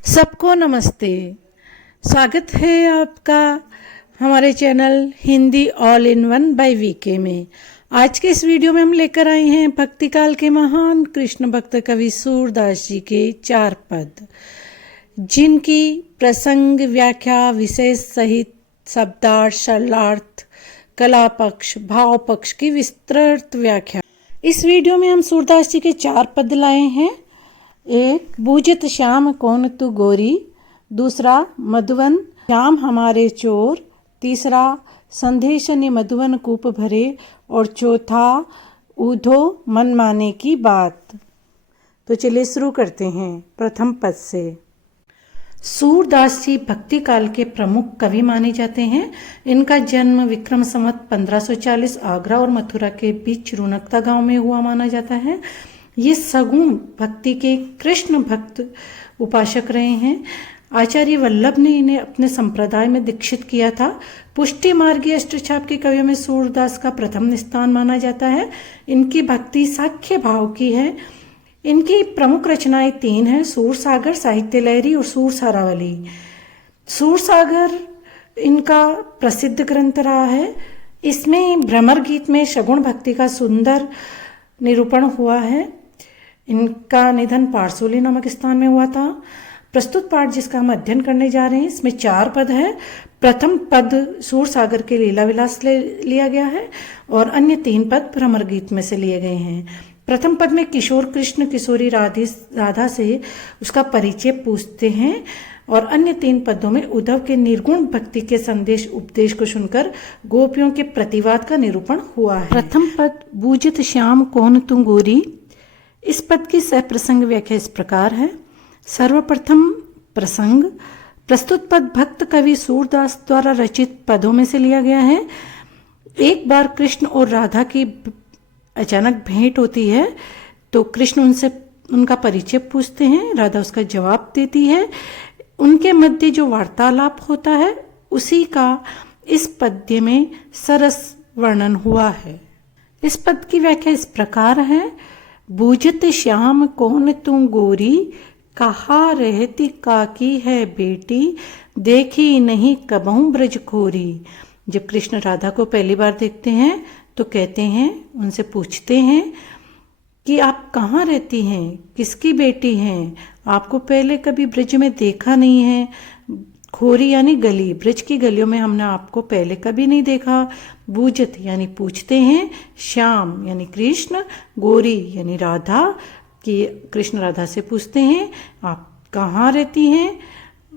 सबको नमस्ते। स्वागत है आपका हमारे channel Hindi all in one by VK में। आज के इस वीडियो में हम लेकर आए हैं भक्ति काल के महान कृष्ण भक्त कवि सूरदास जी के 4 पद, जिनकी प्रसंग व्याख्या विशेष सहित शब्दार्थ, शरणार्थ, कला पक्ष, भाव पक्ष की विस्तृत व्याख्या। इस वीडियो में हम सूरदास जी के 4 पद लाए हैं। एक, बूझत श्याम कौन तू गोरी। दूसरा, मधुवन श्याम हमारे चोर। तीसरा, संदेश ने मधुवन कूप भरे। और चौथा, ऊधो मन माने की बात। तो चलिए शुरू करते हैं प्रथम पद से। सूरदास जी भक्ति काल के प्रमुख कवि माने जाते हैं। इनका जन्म विक्रम संवत 1540 आगरा और मथुरा के बीच रुनकता गांव में हुआ माना जाता है। ये सगुण भक्ति के कृष्ण भक्त उपासक रहे हैं। आचार्य वल्लभ ने इन्हें अपने संप्रदाय में दीक्षित किया था। पुष्टि मार्गी अष्टछाप के कवियों में सूरदास का प्रथम स्थान माना जाता है। इनकी भक्ति साख्य भाव की है। इनकी प्रमुख रचनाएं 3 हैं, सूरसागर, साहित्य लहरी और सूरसारावली। सूरसागर इनका प्रसिद्ध ग्रंथ रहा है। इसमें भ्रमर गीत में सगुण भक्ति का सुंदर निरूपण हुआ है। इनका निधन पारसोली नामक स्थान में हुआ था। प्रस्तुत पाठ जिसका हम अध्ययन करने जा रहे हैं, इसमें 4 पद है। प्रथम पद सूरसागर के लीला विलास लिया गया है और अन्य 3 पद भ्रमर गीत में से लिए गए हैं। प्रथम पद में किशोर कृष्ण किशोरी राधा से उसका परिचय पूछते हैं और अन्य 3 पदों में उद्धव के निर्गुण भक्ति के संदेश उपदेश को सुनकर गोपियों के प्रतिवाद का निरूपण हुआ है। प्रथम पद, बूझत श्याम कौन तू गोरी। इस पद की सप्रसंग व्याख्या इस प्रकार है। सर्वप्रथम प्रसंग, प्रस्तुत पद भक्त कवि सूरदास द्वारा रचित पदों में से लिया गया है। एक बार कृष्ण और राधा की अचानक भेंट होती है तो कृष्ण उनसे उनका परिचय पूछते हैं, राधा उसका जवाब देती है। उनके मध्य जो वार्तालाप होता है उसी का इस पद्य में सरस वर्णन हुआ है। इस पद की व्याख्या इस प्रकार है। बूझत श्याम कौन तू गोरी, कहाँ रहती काकी है बेटी, देखी नहीं कबहू ब्रज खोरी। जब कृष्ण राधा को पहली बार देखते हैं तो कहते हैं, उनसे पूछते हैं कि आप कहाँ रहती हैं, किसकी बेटी हैं, आपको पहले कभी ब्रज में देखा नहीं है। खोरी यानी गली, ब्रज की गलियों में हमने आपको पहले कभी नहीं देखा। बूझत यानी पूछते हैं, श्याम यानी कृष्ण, गोरी यानी राधा, कि कृष्ण राधा से पूछते हैं आप कहाँ रहती हैं,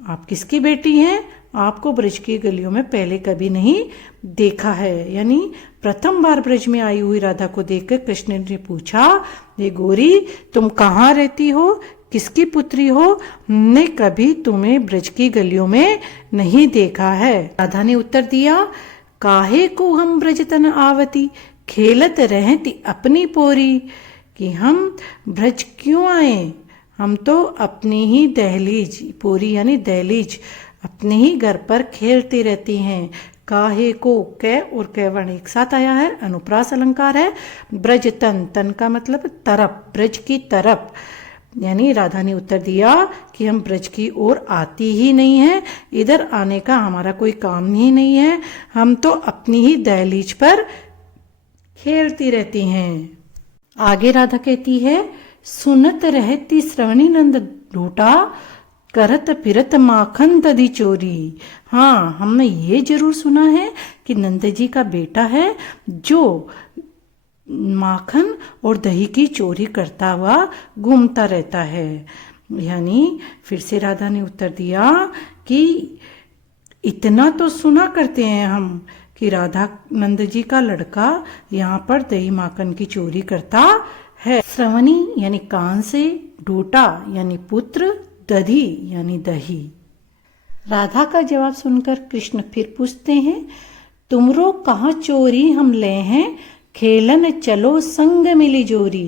आप किसकी बेटी हैं, आपको ब्रज की गलियों में पहले कभी नहीं देखा है। यानी प्रथम बार ब्रज में आई हुई राधा को देखकर कृष्ण ने पूछा, ये गोरी तुम कहाँ रहती हो, किसकी पुत्री हो, हमने कभी तुम्हें ब्रज की गलियों में नहीं देखा है। राधा ने उत्तर दिया, काहे को हम ब्रज तन आवती, खेलत रहती अपनी पोरी। कि हम ब्रज क्यों आए, हम तो अपनी ही दहलीज, पोरी यानी दहलीज, अपने ही घर पर खेलती रहती हैं। काहे को, कै और कैवर्ण एक साथ आया है, अनुप्रास अलंकार है। ब्रज तन, तन का मतलब तरफ, ब्रज की तरफ। यानी राधा ने उत्तर दिया कि हम ब्रज की ओर आती ही नहीं है, इधर आने का हमारा कोई काम ही नहीं है, हम तो अपनी ही दहलीज पर खेलती रहती हैं। आगे राधा कहती है, सुनत रहती श्रवणी नंद ढूटा, करत फिरत माखन दधी चोरी। हाँ, हमने ये जरूर सुना है कि नंद जी का बेटा है जो माखन और दही की चोरी करता हुआ घूमता रहता है। यानी फिर से राधा ने उत्तर दिया कि इतना तो सुना करते हैं हम कि राधा नंद जी का लड़का यहाँ पर दही माखन की चोरी करता है। श्रवणी यानी कान से, ढूटा यानी पुत्र, दधी यानी दही। राधा का जवाब सुनकर कृष्ण फिर पूछते हैं, तुमरो कहाँ चोरी हम ले हैं, खेलन चलो संग मिली जोरी।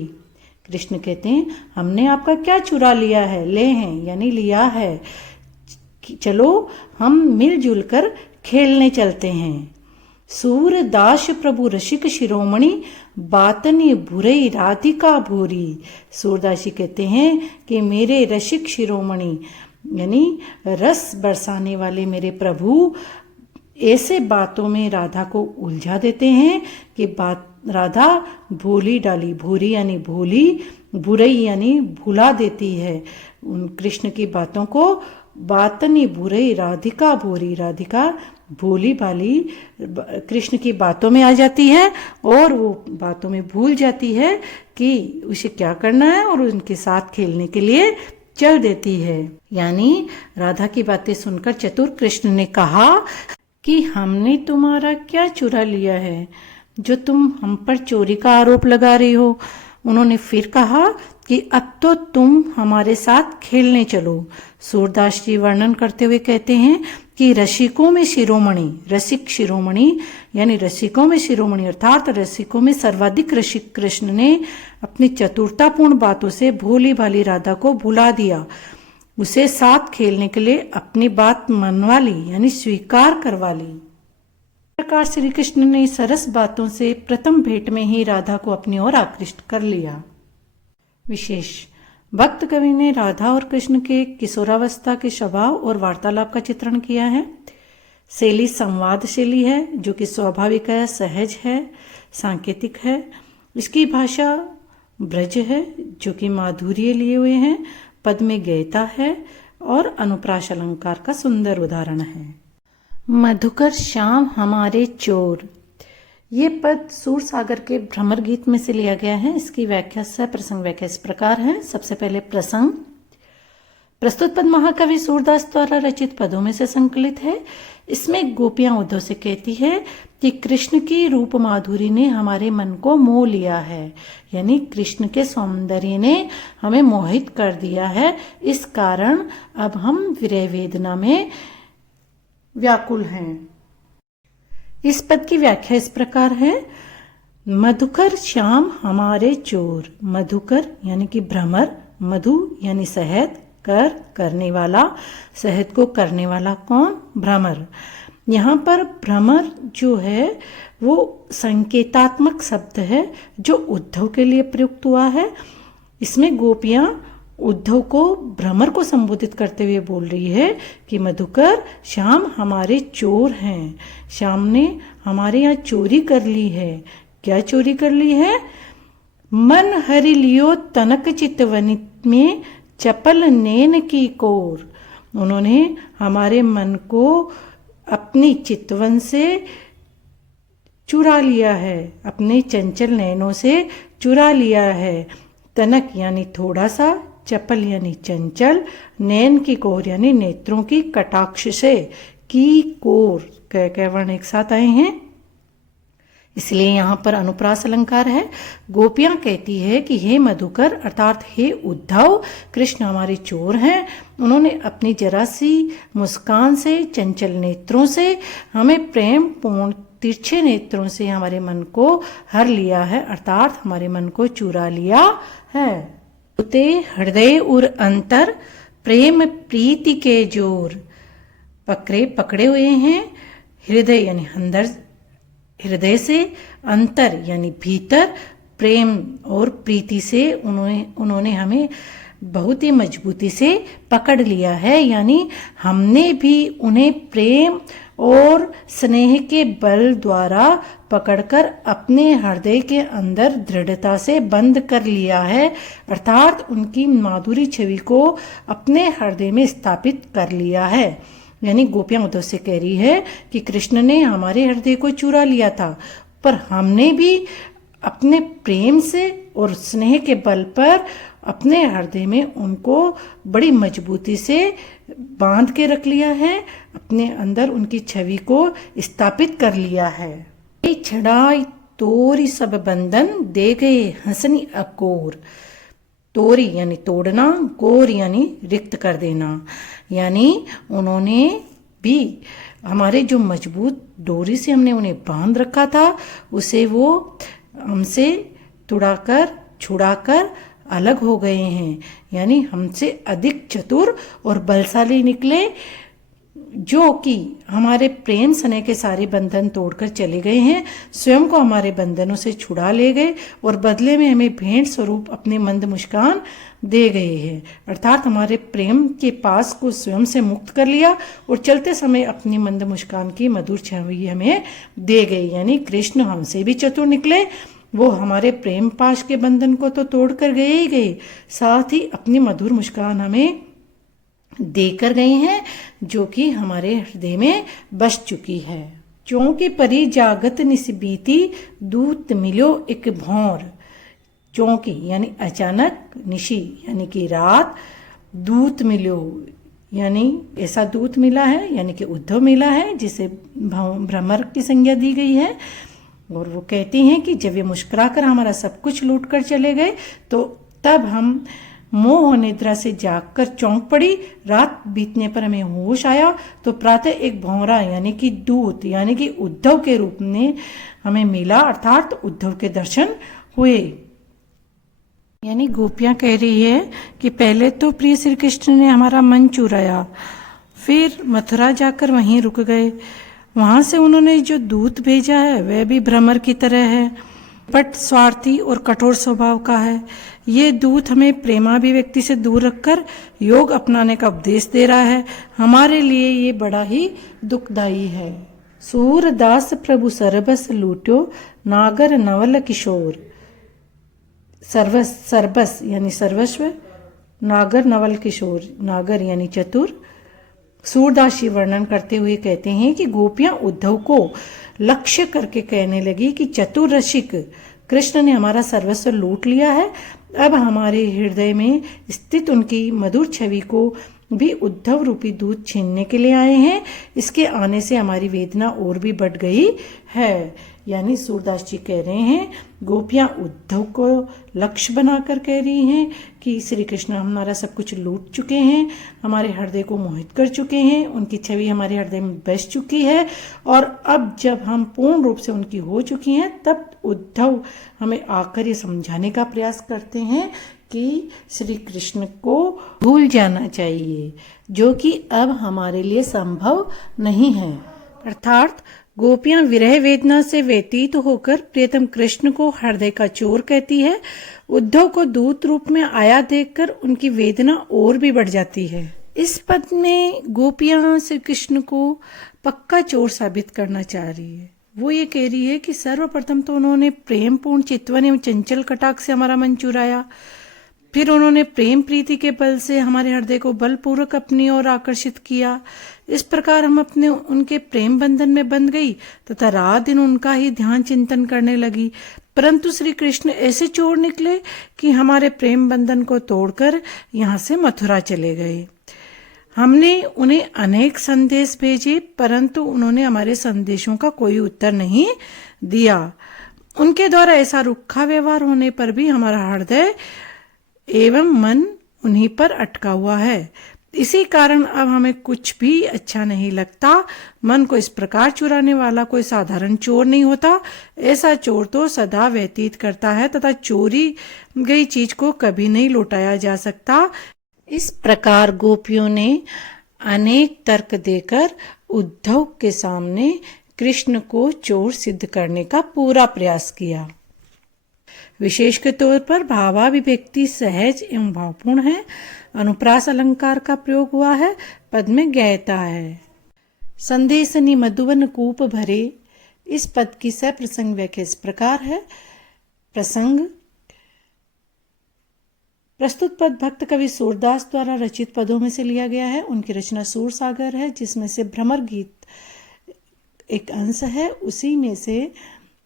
कृष्ण कहते हैं, हमने आपका क्या चुरा लिया है, ले हैं यानी लिया है, चलो हम मिलजुल कर खेलने चलते हैं। सूरदास प्रभु रसिक शिरोमणि बातनी बुरई राधिका भूरी। सूरदास जी कहते हैं कि मेरे रसिक शिरोमणि यानी रस बरसाने वाले मेरे प्रभु ऐसे बातों में राधा को उलझा देते हैं कि बात राधा भूली डाली, भूरी यानी भूली, बुरई यानी भुला देती है उन कृष्ण की बातों को। बातनी बुरई राधिका भूरी, राधिका भोली भाली कृष्ण की बातों में आ जाती है और वो बातों में भूल जाती है कि उसे क्या करना है और उनके साथ खेलने के लिए चल देती है। यानी राधा की बातें सुनकर चतुर कृष्ण ने कहा कि हमने तुम्हारा क्या चुरा लिया है जो तुम हम पर चोरी का आरोप लगा रही हो। उन्होंने फिर कहा कि अब तो तुम हमारे साथ खेलने चलो। सूरदास जी वर्णन करते हुए कहते हैं कि रसिकों में शिरोमणि, रसिक शिरोमणि यानी रसिकों में शिरोमणि अर्थात रसिकों में सर्वाधिक रसिक कृष्ण ने अपनी चतुरतापूर्ण बातों से भोली भाली राधा को भुला दिया, उसे साथ खेलने के लिए अपनी बात मनवा ली यानी स्वीकार करवा ली। इस प्रकार श्री कृष्ण ने सरस बातों से प्रथम भेंट में ही राधा को अपनी ओर आकृष्ट कर लिया। विशेष भक्त कवि ने राधा और कृष्ण के किशोरावस्था के स्वभाव और वार्तालाप का चित्रण किया है। शैली संवाद शैली है जो कि स्वाभाविक है, सहज है, सांकेतिक है। इसकी भाषा ब्रज है जो कि माधुर्य लिए हुए हैं, पद में गयता है और अनुप्रास अलंकार का सुंदर उदाहरण है। मधुकर श्याम हमारे चोर, ये पद सूरसागर के भ्रमर गीत में से लिया गया है। इसकी व्याख्या प्रसंग व्याख्या इस प्रकार है। सबसे पहले प्रसंग। प्रस्तुत पद महाकवि सूरदास द्वारा रचित पदों में से संकलित है। इसमें गोपियां उद्धव से कहती है कि कृष्ण की रूप माधुरी ने हमारे मन को मोह लिया है, यानी कृष्ण के सौंदर्य ने हमें मोहित कर दिया है। इस कारण अब हम विरह वेदना में व्याकुल हैं। इस पद की व्याख्या इस प्रकार है। मधुकर श्याम हमारे चोर। मधुकर यानी कि भ्रमर, मधु यानी शहद, कर करने वाला, शहद को करने वाला कौन? भ्रमर। यहाँ पर भ्रमर जो है वो संकेतात्मक शब्द है जो उद्धव के लिए प्रयुक्त हुआ है। इसमें गोपियां उद्धव को भ्रमर को संबोधित करते हुए बोल रही है कि मधुकर श्याम हमारे चोर हैं, श्याम ने हमारे यहाँ चोरी कर ली है। क्या चोरी कर ली है? मन हरि लियो तनक चितवनी में चपल नैन की कोर। उन्होंने हमारे मन को अपनी चितवन से चुरा लिया है, अपने चंचल नैनों से चुरा लिया है। तनक यानी थोड़ा सा, चपल यानी चंचल, नैन की कोर यानी नेत्रों की कटाक्ष से, की कोर कै वर्ण एक साथ आए हैं, इसलिए यहाँ पर अनुप्रास अलंकार है। गोपियां कहती है कि हे मधुकर अर्थात हे उद्धव, कृष्ण हमारे चोर हैं। उन्होंने अपनी जरा सी मुस्कान से, चंचल नेत्रों से, हमें प्रेम पूर्ण तिरछे नेत्रों से हमारे मन को हर लिया है, अर्थात हमारे मन को चुरा लिया है। उते हृदय उर अंतर प्रेम प्रीति के जोर। पकड़े हुए हैं हृदय यानी अंदर, हृदय से, अंतर यानी भीतर, प्रेम और प्रीति से उन्होंने हमें बहुत ही मजबूती से पकड़ लिया है, यानी हमने भी उन्हें प्रेम और स्नेह के बल द्वारा पकड़कर अपने हृदय के अंदर दृढ़ता से बंद कर लिया है, अर्थात उनकी माधुरी छवि को अपने हृदय में स्थापित कर लिया है। यानी गोपियां उद्धव से कह रही है कि कृष्ण ने हमारे हृदय को चुरा लिया था, पर हमने भी अपने प्रेम से और स्नेह के बल पर अपने हृदय में उनको बड़ी मजबूती से बांध के रख लिया है, अपने अंदर उनकी छवि को स्थापित कर लिया है। छड़ाई तोरी सब बंधन दे गए हंसनी अकोर। तोरी यानी तोड़ना, कोर यानी रिक्त कर देना, यानी उन्होंने भी हमारे जो मजबूत डोरी से हमने उन्हें बांध रखा था उसे वो हमसे छुड़ाकर अलग हो गए हैं, यानी हमसे अधिक चतुर और बलशाली निकले। जो कि हमारे प्रेम स्नेह के सारे बंधन तोड़कर चले गए हैं, स्वयं को हमारे बंधनों से छुड़ा ले गए और बदले में हमें भेंट स्वरूप अपने मंद मुस्कान दे गए हैं। अर्थात हमारे प्रेम के पास को स्वयं से मुक्त कर लिया और चलते समय अपनी मंद मुस्कान की मधुर छवि हमें दे गई। यानी कृष्ण हमसे भी चतुर निकले, वो हमारे प्रेम पाश के बंधन को तो तोड़ कर गए ही गए, साथ ही अपनी मधुर मुस्कान हमें देकर गए हैं, जो कि हमारे हृदय में बस चुकी है। चौंकी परी जागत निसबीती, दूत मिलो एक भौर। चौंकी यानी अचानक, निशी यानी कि रात, दूत मिलो यानी ऐसा दूत मिला है, यानी कि उद्धव मिला है जिसे भ्रमर की संज्ञा दी गई है। और वो कहती हैं कि जब ये मुस्कुराकर हमारा सब कुछ लूट कर चले गए तो तब हम मोह निद्रा से जागकर चौंक पड़ी। रात बीतने पर हमें होश आया तो प्रातः एक भौरा यानी कि दूत यानी कि उद्धव के रूप में हमें मिला, अर्थात उद्धव के दर्शन हुए। यानी गोपियां कह रही है कि पहले तो प्रिय श्री कृष्ण ने हमारा मन चुराया, फिर मथुरा जाकर वहीं रुक गए। वहां से उन्होंने जो दूत भेजा है वह भी भ्रमर की तरह है, बट स्वार्थी और कठोर स्वभाव का है। ये दूत हमें प्रेमाभिव्यक्ति से दूर रखकर योग अपनाने का उपदेश दे रहा है। हमारे लिए ये बड़ा ही दुखदायी है। सूरदास प्रभु सरबस लूट्यो, नागर नवल किशोर। सरबस यानी सर्वस्व, नागर नवल किशोर, नागर यानी चतुर। सूरदास जी वर्णन करते हुए कहते हैं कि गोपियां उद्धव को लक्ष्य करके कहने लगी कि चतुर रसिक कृष्ण ने हमारा सर्वस्व लूट लिया है, अब हमारे हृदय में स्थित उनकी मधुर छवि को भी उद्धव रूपी दूत छीनने के लिए आए हैं। इसके आने से हमारी वेदना और भी बढ़ गई है। यानी सूरदास जी कह रहे हैं, गोपियां उद्धव को लक्ष्य बनाकर कह रही हैं कि श्री कृष्ण हमारा सब कुछ लूट चुके हैं, हमारे हृदय को मोहित कर चुके हैं, उनकी छवि हमारे हृदय में बस चुकी है, और अब जब हम पूर्ण रूप से उनकी हो चुकी हैं तब उद्धव हमें आकर ये समझाने का प्रयास करते हैं कि श्री कृष्ण को भूल जाना चाहिए, जो कि अब हमारे लिए संभव नहीं है। अर्थात गोपियां विरह वेदना से व्यतीत होकर प्रियतम कृष्ण को हृदय का चोर कहती है। उद्धव को दूत रूप में आया देखकर उनकी वेदना और भी बढ़ जाती है। इस पद में गोपियां श्री कृष्ण को पक्का चोर साबित करना चाह रही है। वो ये कह रही है कि सर्वप्रथम तो उन्होंने प्रेम पूर्ण चितवन एवं चंचल कटाक्ष से हमारा मन चुराया, फिर उन्होंने प्रेम प्रीति के बल से हमारे हृदय को बलपूर्वक अपनी ओर आकर्षित किया। इस प्रकार हम अपने उनके प्रेम बंधन में बंध गई तथा रात दिन उनका ही ध्यान चिंतन करने लगी। परंतु श्री कृष्ण ऐसे चोर निकले कि हमारे प्रेम बंधन को तोड़कर यहाँ से मथुरा चले गए। हमने उन्हें अनेक संदेश भेजे, परंतु उन्होंने हमारे संदेशों का कोई उत्तर नहीं दिया। उनके द्वारा ऐसा रुखा व्यवहार होने पर भी हमारा हृदय एवं मन उन्हीं पर अटका हुआ है। इसी कारण अब हमें कुछ भी अच्छा नहीं लगता। मन को इस प्रकार चुराने वाला कोई साधारण चोर नहीं होता। ऐसा चोर तो सदा व्यतीत करता है तथा चोरी गई चीज को कभी नहीं लौटाया जा सकता। इस प्रकार गोपियों ने अनेक तर्क देकर उद्धव के सामने कृष्ण को चोर सिद्ध करने का पूरा प्रयास किया। विशेष के तौर पर भावाभिव्यक्ति सहज एवं भावपूर्ण है। अनुप्रास अलंकार का प्रयोग हुआ है। पद में गयता है। संदेशनी मधुबन कूप भरे। इस पद की सप्रसंग व्याख्या इस प्रकार है। प्रसंग प्रस्तुत पद भक्त कवि सूरदास द्वारा रचित पदों में से लिया गया है। उनकी रचना सूर सागर है, जिसमें से भ्रमर गीत एक अंश है, उसी में से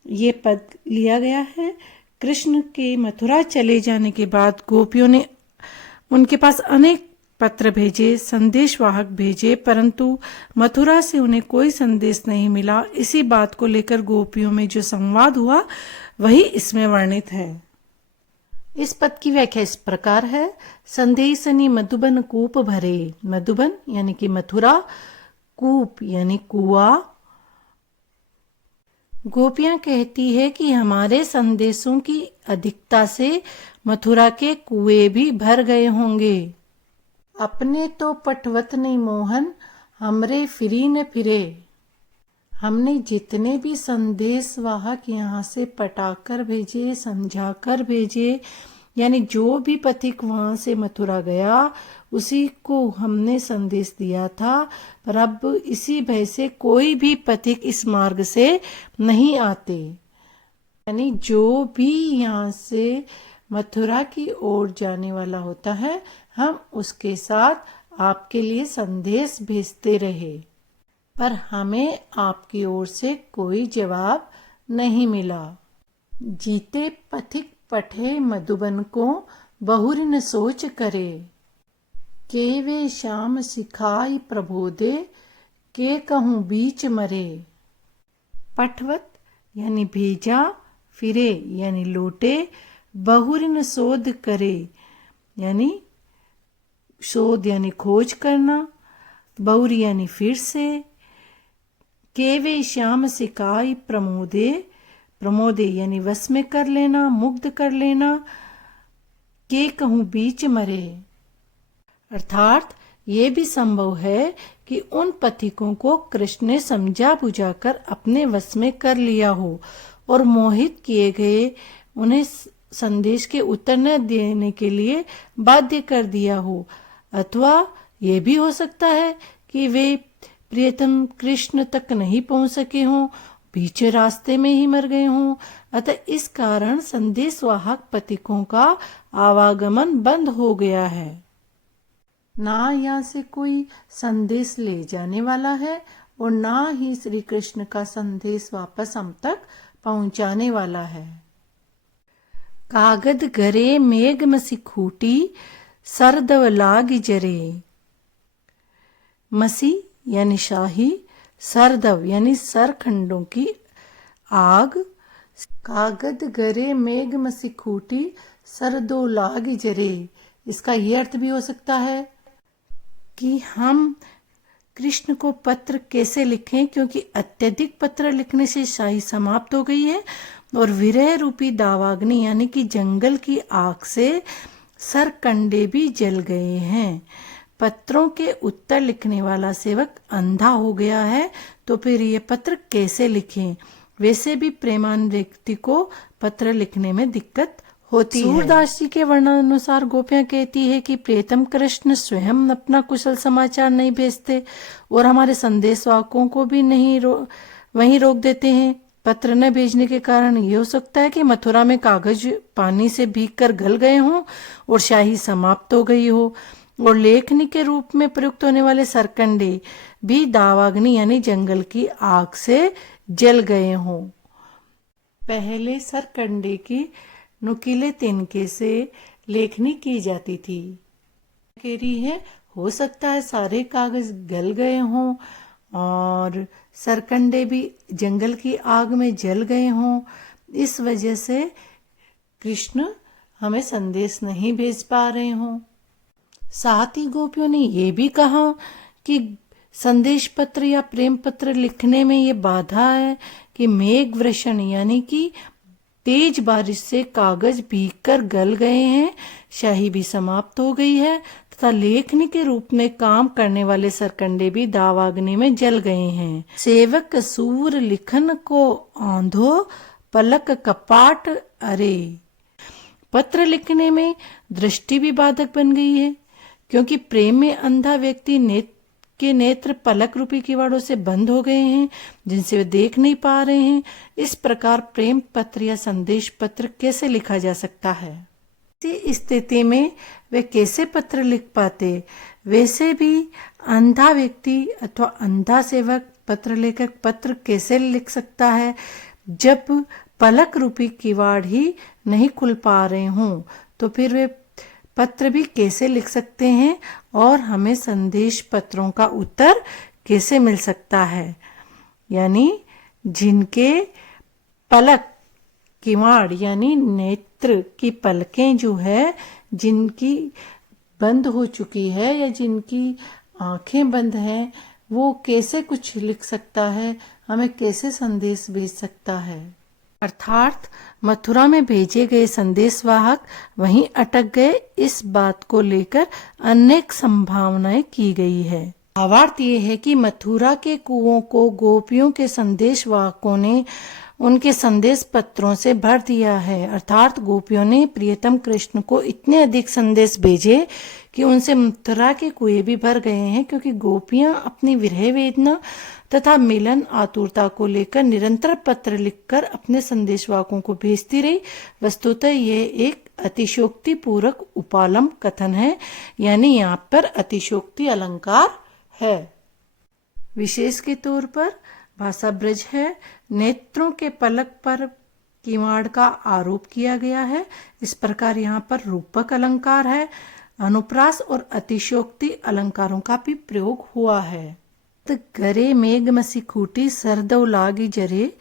ये पद लिया गया है। कृष्ण के मथुरा चले जाने के बाद गोपियों ने उनके पास अनेक पत्र भेजे, संदेशवाहक भेजे, परंतु मथुरा से उन्हें कोई संदेश नहीं मिला। इसी बात को लेकर गोपियों में जो संवाद हुआ वही इसमें वर्णित है। इस पद की व्याख्या इस प्रकार है। संदेशनी मधुबन कूप भरे। मधुबन यानी कि मथुरा, कूप यानी कुआं। गोपियां कहती है कि हमारे संदेशों की अधिकता से मथुरा के कुएं भी भर गए होंगे। अपने तो पटवत नहीं मोहन, हमरे फिरी न फिरे। हमने जितने भी संदेश वाहक यहाँ से पटाकर भेजे, समझाकर भेजे, यानी जो भी पथिक वहां से मथुरा गया उसी को हमने संदेश दिया था। पर अब इसी भय से कोई भी पथिक इस मार्ग से नहीं आते, यानी जो भी यहाँ से मथुरा की ओर जाने वाला होता है हम उसके साथ आपके लिए संदेश भेजते रहे, पर हमें आपकी ओर से कोई जवाब नहीं मिला। जीते पथिक पठे मधुबन को, बहुरी न सोच करे। के वे श्याम सिखाई प्रबोधे, के कहूँ बीच मरे। पठवत यानी भेजा, फिरे यानी लौटे, बहुरी न शोध करे यानी शोध यानी खोज करना, बहुरी यानी फिर से। के वे श्याम सिखाई प्रमोदे, प्रमोदे यानी वश में कर लेना, मुग्ध कर लेना। के कहूँ बीच मरे, अर्थात ये भी संभव है कि उन पथिकों को कृष्ण ने समझा बुझाकर अपने वश में कर लिया हो और मोहित किए गए उन्हें संदेश के उत्तर न देने के लिए बाध्य कर दिया हो। अथवा ये भी हो सकता है कि वे प्रियतम कृष्ण तक नहीं पहुंच सके हों, बीच रास्ते में ही मर गए हों। अतः इस कारण संदेशवाहक पथिकों का आवागमन बंद हो गया है। ना यहाँ से कोई संदेश ले जाने वाला है और ना ही श्री कृष्ण का संदेश वापस हम तक पहुंचाने वाला है। कागद घरे मेघ मसी खूटी, सरदव लाग जरे। मसी यानी शाही, सरदव यानी सरखंडों की आग। कागद घरे मेघ मसी खूटी, सरदो लाग जरे। इसका ये अर्थ भी हो सकता है कि हम कृष्ण को पत्र कैसे लिखें, क्योंकि अत्यधिक पत्र लिखने से शाही समाप्त हो गई है और विरह रूपी दावाग्नि यानी कि जंगल की आग से सरकंडे भी जल गए हैं। पत्रों के उत्तर लिखने वाला सेवक अंधा हो गया है, तो फिर ये पत्र कैसे लिखें। वैसे भी प्रेमान व्यक्ति को पत्र लिखने में दिक्कत होती है। सूरदास जी के वर्णन अनुसार गोपियां कहती है कि प्रियतम कृष्ण स्वयं अपना कुशल समाचार नहीं भेजते और हमारे संदेशवाहकों को भी नहीं वहीं रोक देते हैं। पत्र न भेजने के कारण ये हो सकता है कि मथुरा में कागज पानी से भीगकर गल गए हों और शाही समाप्त हो गई हो, और लेखनी के रूप में प्रयुक्त होने वाले सरकंडे भी दावाग्नि यानी जंगल की आग से जल गए हों। पहले सरकंडे की नुकीले तिनके से लेखनी की जाती थी। कह रही है हो सकता है सारे कागज गल गए हों और सरकंडे भी जंगल की आग में जल गए हों, इस वजह से कृष्ण हमें संदेश नहीं भेज पा रहे हों। साथ ही गोपियों ने ये भी कहा कि संदेश पत्र या प्रेम पत्र लिखने में ये बाधा है कि मेघ वर्षण यानी कि तेज बारिश से कागज भीगकर गल गए हैं, शाही भी समाप्त हो गई है तथा लेखनी के रूप में काम करने वाले सरकंडे भी दावाग्नि में जल गए हैं। सेवक सूर लिखन को आंधो, पलक कपाट अरे। पत्र लिखने में दृष्टि भी बाधक बन गई है, क्योंकि प्रेम में अंधा व्यक्ति के नेत्र पलक रूपी किवाड़ों से बंद हो गए हैं, जिनसे वे देख नहीं पा रहे हैं। इस प्रकार प्रेम पत्र या संदेश पत्र कैसे लिखा जा सकता है। इस स्थिति में वे कैसे पत्र लिख पाते। वैसे भी अंधा व्यक्ति अथवा अंधा सेवक पत्र लेखक पत्र कैसे लिख सकता है जब पलक रूपी किवाड़ ही नहीं खुल पा रहे हों। तो फिर वे पत्र भी कैसे लिख सकते हैं और हमें संदेश पत्रों का उत्तर कैसे मिल सकता है। यानी जिनके पलक किवाड़ यानी नेत्र की पलकें जो है जिनकी बंद हो चुकी है या जिनकी आंखें बंद हैं, वो कैसे कुछ लिख सकता है, हमें कैसे संदेश भेज सकता है। अर्थात मथुरा में भेजे गए संदेशवाहक वहीं अटक गए। इस बात को लेकर अनेक संभावनाएं की गई है। भावार्थ ये है कि मथुरा के कुओं को गोपियों के संदेशवाहकों ने उनके संदेश पत्रों से भर दिया है। अर्थात गोपियों ने प्रियतम कृष्ण को इतने अधिक संदेश भेजे कि उनसे मथुरा के कुएं भी भर गए हैं, क्योंकि गोपियां अपनी विरह वेदना तथा मिलन आतुरता को लेकर निरंतर पत्र लिखकर अपने संदेशवाहकों को भेजती रही। वस्तुतः यह एक अतिशोक्ति पूर्वक उपालम कथन है, यानी यहाँ पर अतिशोक्ति अलंकार है। विशेष के तौर पर भाषा ब्रज है। नेत्रों के पलक पर किवाड़ का आरोप किया गया है। इस प्रकार यहाँ पर रूपक अलंकार है। अनुप्रास और अतिशोक्ति अलंकारों का भी प्रयोग हुआ है। गरे मेघ मसी खूटी सरदौ लागी जरे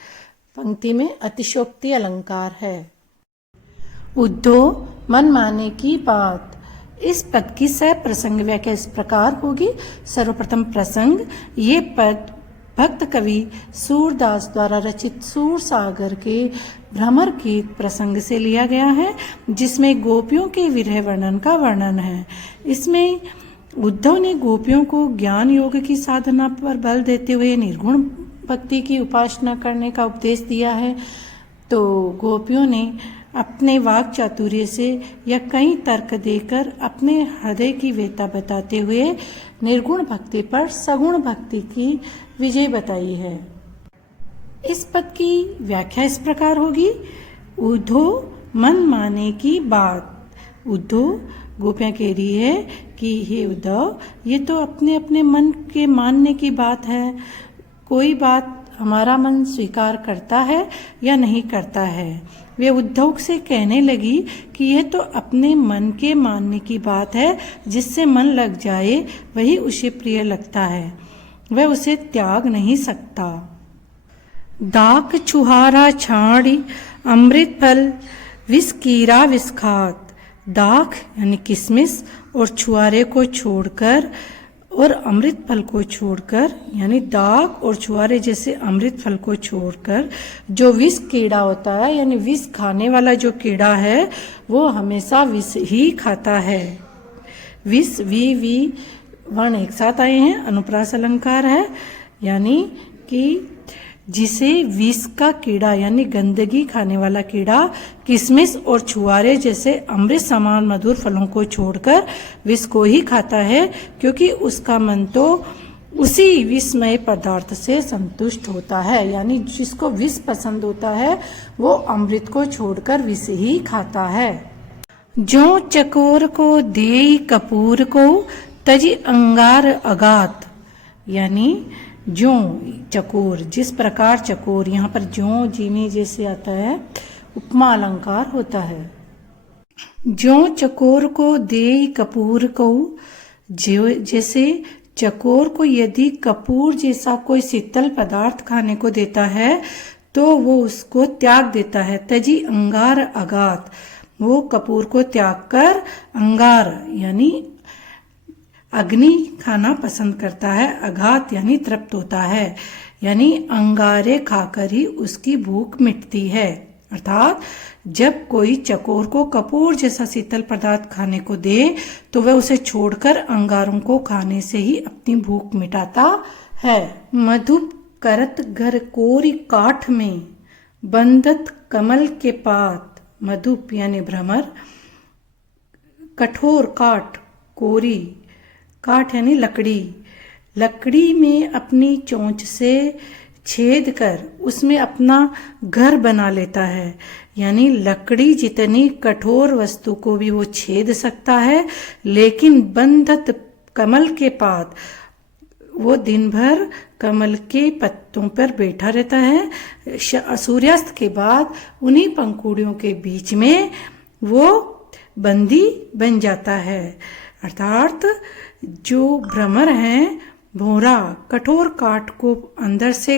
पंक्ति में अतिशोक्ति अलंकार है। उद्धो मन माने की बात। इस पद की सप्रसंग व्याख्या इस प्रकार होगी। सर्वप्रथम प्रसंग, ये पद भक्त कवि सूरदास द्वारा रचित सूर सागर के भ्रमर गीत प्रसंग से लिया गया है, जिसमें गोपियों के विरह वर्णन का वर्णन है। इसमें उद्धव ने गोपियों को ज्ञान योग की साधना पर बल देते हुए निर्गुण भक्ति की उपासना करने का उपदेश दिया है। तो गोपियों ने अपने वाक चातुर्य से या कई तर्क देकर अपने हृदय की वेता बताते हुए निर्गुण भक्ति पर सगुण भक्ति की विजय बताई है। इस पद की व्याख्या इस प्रकार होगी। उद्धो मन माने की बात। उद्धव गोपियां कह रही है कि हे उद्धव, ये तो अपने अपने मन के मानने की बात है। कोई बात हमारा मन स्वीकार करता है या नहीं करता है। वे उद्धव से कहने लगी कि यह तो अपने मन के मानने की बात है। जिससे मन लग जाए वही उसे प्रिय लगता है, वह उसे त्याग नहीं सकता। दाख छुहारा छाड़ी अमृत फल विष कीरा विस्खात। दाख यानी किसमिस और छुआरे को छोड़कर और अमृत फल को छोड़कर, यानी दाख और छुआरे जैसे अमृत फल को छोड़कर जो विष कीड़ा होता है, यानी विष खाने वाला जो कीड़ा है वो हमेशा विष ही खाता है। विष वी वर्ण एक साथ आए हैं, अनुप्रास अलंकार है, यानी कि जिसे विष का कीड़ा यानी गंदगी खाने वाला कीड़ा किसमिस और छुआरे जैसे अमृत समान मधुर फलों को छोड़कर विष को ही खाता है, क्योंकि उसका मन तो उसी विषमय पदार्थ से संतुष्ट होता है। यानी जिसको विष पसंद होता है वो अमृत को छोड़कर विष ही खाता है। जो चकोर को देई कपूर को तजी अंगार अगात। यानी जो चकोर, जिस प्रकार चकोर, यहाँ पर जो जीने जैसे आता है उपमा अलंकार होता है। जो चकोर को देई कपूर को, जो जैसे चकोर को यदि कपूर जैसा कोई शीतल पदार्थ खाने को देता है तो वो उसको त्याग देता है। तजी अंगार अगात, वो कपूर को त्याग कर अंगार यानी अग्नि खाना पसंद करता है। अघात यानी तृप्त होता है, यानी अंगारे खाकर ही उसकी भूख मिटती है। अर्थात जब कोई चकोर को कपूर जैसा शीतल पदार्थ खाने को दे तो वह उसे छोड़कर अंगारों को खाने से ही अपनी भूख मिटाता है। मधुप करत घर कोरी काठ में बंधत कमल के पात। मधुप यानी भ्रमर, कठोर काठ, कोरी काठ यानी लकड़ी, लकड़ी में अपनी चोंच से छेद कर उसमें अपना घर बना लेता है। यानी लकड़ी जितनी कठोर वस्तु को भी वो छेद सकता है, लेकिन बंधत कमल के पात, वो दिन भर कमल के पत्तों पर बैठा रहता है। सूर्यास्त के बाद उन्हीं पंखुड़ियों के बीच में वो बंदी बन जाता है। अर्थात जो भ्रमर हैं, भौरा कठोर काठ को अंदर से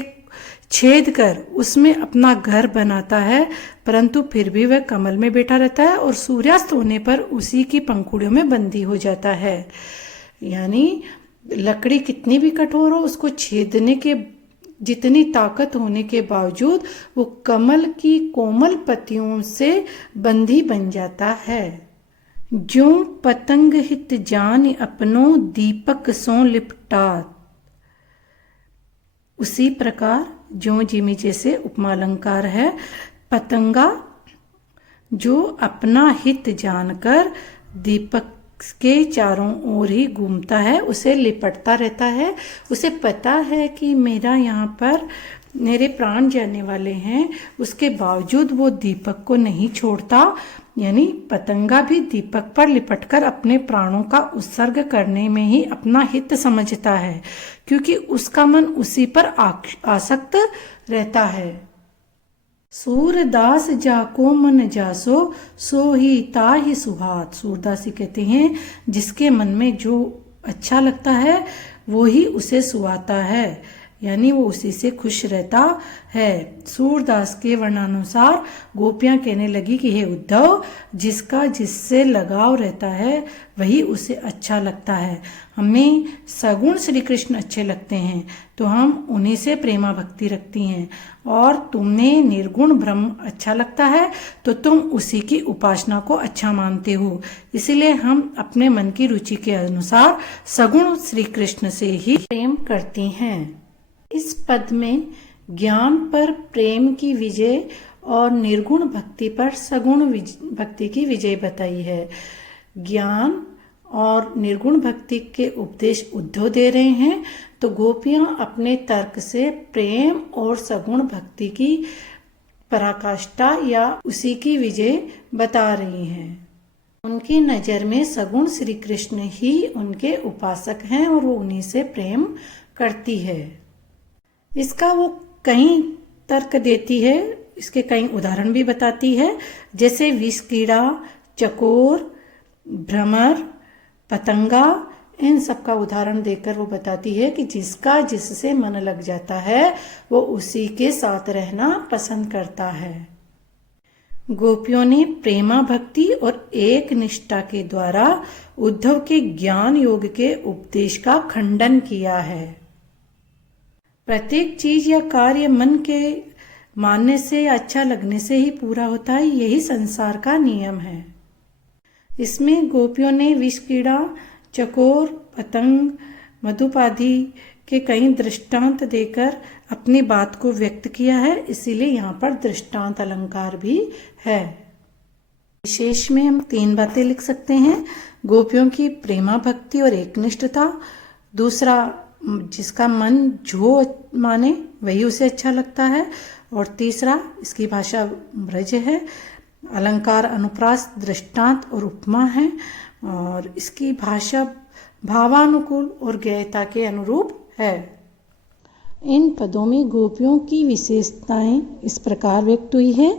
छेद कर उसमें अपना घर बनाता है, परंतु फिर भी वह कमल में बैठा रहता है और सूर्यास्त होने पर उसी की पंखुड़ियों में बंदी हो जाता है। यानी लकड़ी कितनी भी कठोर हो, उसको छेदने के जितनी ताकत होने के बावजूद वो कमल की कोमल पत्तियों से बंदी बन जाता है। ज्यों पतंग हित जान अपनो दीपक सो लिपटात। उसी प्रकार ज्यों जिमी जैसे उपमा अलंकार है। पतंगा जो अपना हित जानकर दीपक के चारों ओर ही घूमता है, उसे लिपटता रहता है। उसे पता है कि मेरा यहाँ पर मेरे प्राण जाने वाले हैं, उसके बावजूद वो दीपक को नहीं छोड़ता। यानी पतंगा भी दीपक पर लिपटकर अपने प्राणों का उत्सर्ग करने में ही अपना हित समझता है, क्योंकि उसका मन उसी पर आसक्त रहता है। सूरदास जाको मन जासो सो ही ताहि सुहात। सूरदास जी कहते हैं जिसके मन में जो अच्छा लगता है वो ही उसे सुहाता है, यानी वो उसी से खुश रहता है। सूरदास के वर्णानुसार गोपियां कहने लगी कि हे उद्धव, जिसका जिससे लगाव रहता है वही उसे अच्छा लगता है। हमें सगुण श्री कृष्ण अच्छे लगते हैं तो हम उन्हीं से प्रेमा भक्ति रखती हैं, और तुम्हें निर्गुण ब्रह्म अच्छा लगता है तो तुम उसी की उपासना को अच्छा मानते हो। इसीलिए हम अपने मन की रुचि के अनुसार सगुण श्री कृष्ण से ही प्रेम करती हैं। इस पद में ज्ञान पर प्रेम की विजय और निर्गुण भक्ति पर सगुण भक्ति की विजय बताई है। ज्ञान और निर्गुण भक्ति के उपदेश उद्धव दे रहे हैं, तो गोपियां अपने तर्क से प्रेम और सगुण भक्ति की पराकाष्ठा या उसी की विजय बता रही हैं। उनकी नजर में सगुण श्री कृष्ण ही उनके उपासक हैं और वो उन्हीं से प्रेम करती है। इसका वो कई तर्क देती है, इसके कई उदाहरण भी बताती है, जैसे विष कीड़ा, चकोर, भ्रमर, पतंगा, इन सब का उदाहरण देकर वो बताती है कि जिसका जिससे मन लग जाता है वो उसी के साथ रहना पसंद करता है। गोपियों ने प्रेमा भक्ति और एक निष्ठा के द्वारा उद्धव के ज्ञान योग के उपदेश का खंडन किया है। प्रत्येक चीज या कार्य मन के मानने से या अच्छा लगने से ही पूरा होता है, यही संसार का नियम है। इसमें गोपियों ने विष कीड़ा, चकोर, पतंग, मधुप आदि के कई दृष्टांत देकर अपनी बात को व्यक्त किया है, इसीलिए यहाँ पर दृष्टांत अलंकार भी है। विशेष में हम 3 बातें लिख सकते हैं। गोपियों की प्रेमा भक्ति और एकनिष्ठता, दूसरा जिसका मन जो माने वही उसे अच्छा लगता है, और तीसरा इसकी भाषा ब्रज है, अलंकार अनुप्रास, दृष्टांत और उपमा है, और इसकी भाषा भावानुकूल और गयता के अनुरूप है। इन पदों में गोपियों की विशेषताएं इस प्रकार व्यक्त हुई है।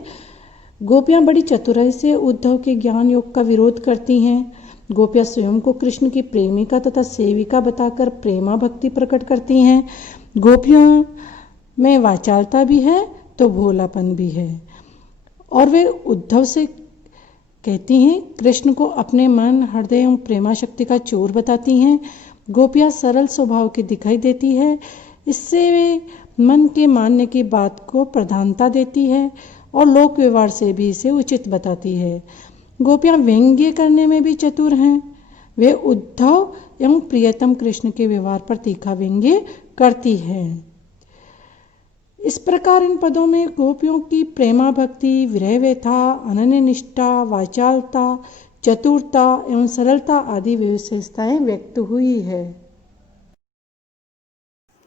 गोपियां बड़ी चतुराई से उद्धव के ज्ञान योग का विरोध करती हैं। गोपियां स्वयं को कृष्ण की प्रेमिका तथा सेविका बताकर प्रेमा भक्ति प्रकट करती हैं। गोपियों में वाचालता भी है तो भोलापन भी है, और वे उद्धव से कहती हैं कृष्ण को अपने मन, हृदय और प्रेमा शक्ति का चोर बताती हैं। गोपियां सरल स्वभाव की दिखाई देती है, इससे वे मन के मानने की बात को प्रधानता देती है और लोक व्यवहार से भी इसे उचित बताती है। गोपियां व्यंग्य करने में भी चतुर हैं। वे उद्धव एवं प्रियतम कृष्ण के व्यवहार पर तीखा व्यंग्य करती हैं। इस प्रकार इन पदों में गोपियों की प्रेमा भक्ति, विरह व्यथा, अनन्य निष्ठा, वाचालता, चतुरता एवं सरलता आदि विशेषताएं व्यक्त हुई है।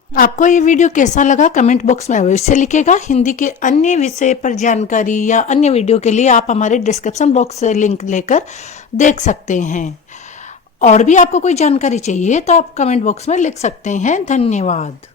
आपको ये वीडियो कैसा लगा कमेंट बॉक्स में अवश्य लिखिएगा। हिंदी के अन्य विषय पर जानकारी या अन्य वीडियो के लिए आप हमारे डिस्क्रिप्शन बॉक्स से लिंक लेकर देख सकते हैं। और भी आपको कोई जानकारी चाहिए तो आप कमेंट बॉक्स में लिख सकते हैं। धन्यवाद।